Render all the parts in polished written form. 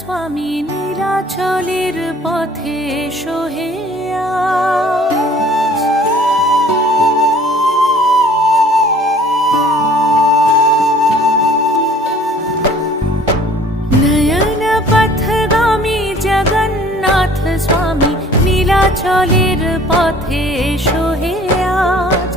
স্বামী নীলাচলের পথে এসো হে আজ। নয়ন পথগামী জগন্নাথ স্বামী নীলাচলের পথে এসো হে আজ।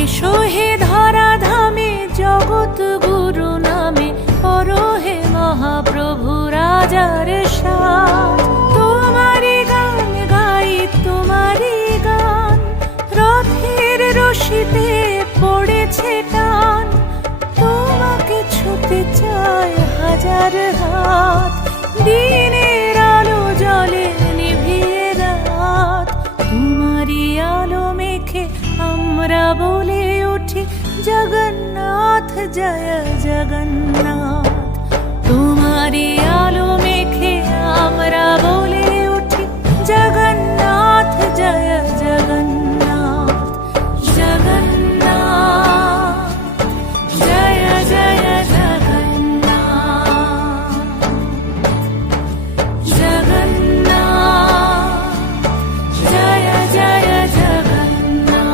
এসো হে ধরাধামে জগৎ গুরু নামে পরো হে মহাপ্রভু রাজার সাজ। তোমারি গান গাই তোমারি গান, রথের রশিতে পড়েছে টান। তোমাকে ছুতে চায় হাজার হাত, দিনের আলো জলে নিভিয়ে রাত। তোমারি আলো মেখে আমরা বলে উঠি জগন্নাথ জয় জগন্নাথ। তোমারি আলো মেখে আমরা বলে উঠি জগন্নাথ জয় জগন্নাথ। জগন্নাথ জয় জয় জগন্নাথ। জগন্নাথ জয় জয় জগন্নাথ।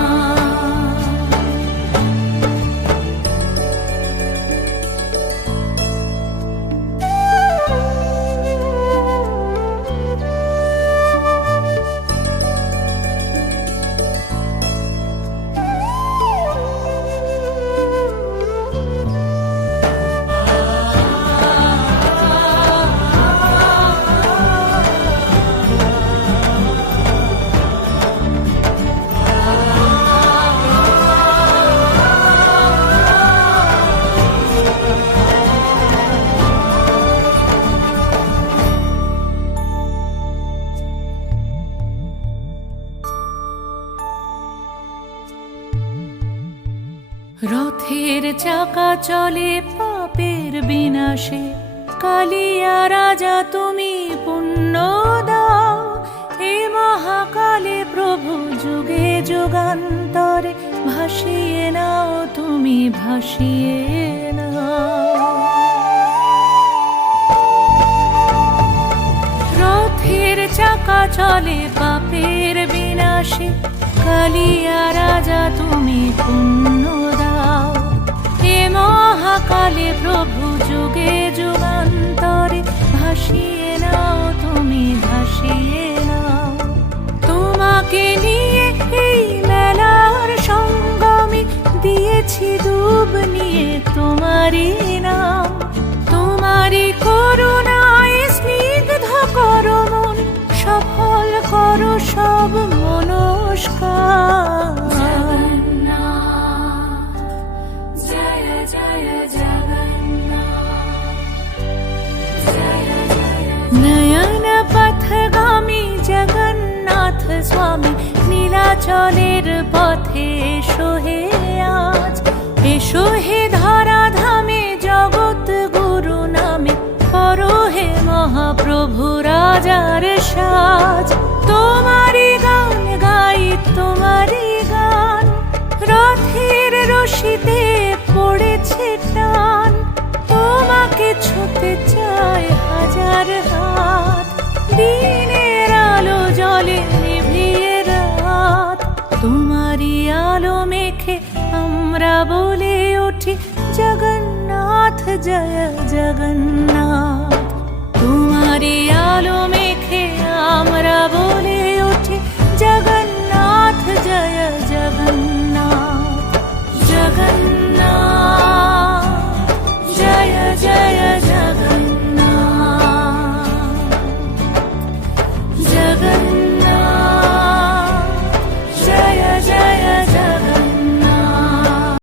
রথের চাকা চলে পাপের বিনাশে, কালিয়া রাজা তুমি পুণ্য দাও। হে মহাকালে প্রভু যুগে যুগান্তরে ভাসিয়ে নাও তুমি ভাসিয়ে নাও। রথের চাকা চলে পাপের বিনাশে, কালিয়া রাজা তুমি পুণ্য দাও। হে মহাকালে প্রভু যুগে যুগান্তরে ভাসিয়ে নাও তুমি ভাসিয়ে নাও। তোমাকে নিয়ে এই মেলার সঙ্গমে দিয়েছি ডুব নিয়ে তোমারি নাম। তোমারি করুণায় স্নিগ্ধ করো মন, সফল করো সব মনস্কার। জগন্নাথ জয় জয় জগন্নাথ। নয়ন পথগামী জগন্নাথ স্বামী নীলাচলের পথে এসো হে আজ। এসো হে ধরাধামে জগৎ গুরু নামে পরো হে মহাপ্রভু রাজার সাজ। তোমারি গান গাই তোমারি গান, রথের রশিতে পড়েছে টান। তোমাকে ছুতে চায় হাজার হাত, দিনের আলো জলে নিভিয়ে রাত। তোমারি আলো মেখে আমরা বলে উঠি জগন্নাথ জয় জগন্নাথ। তোমারি আলো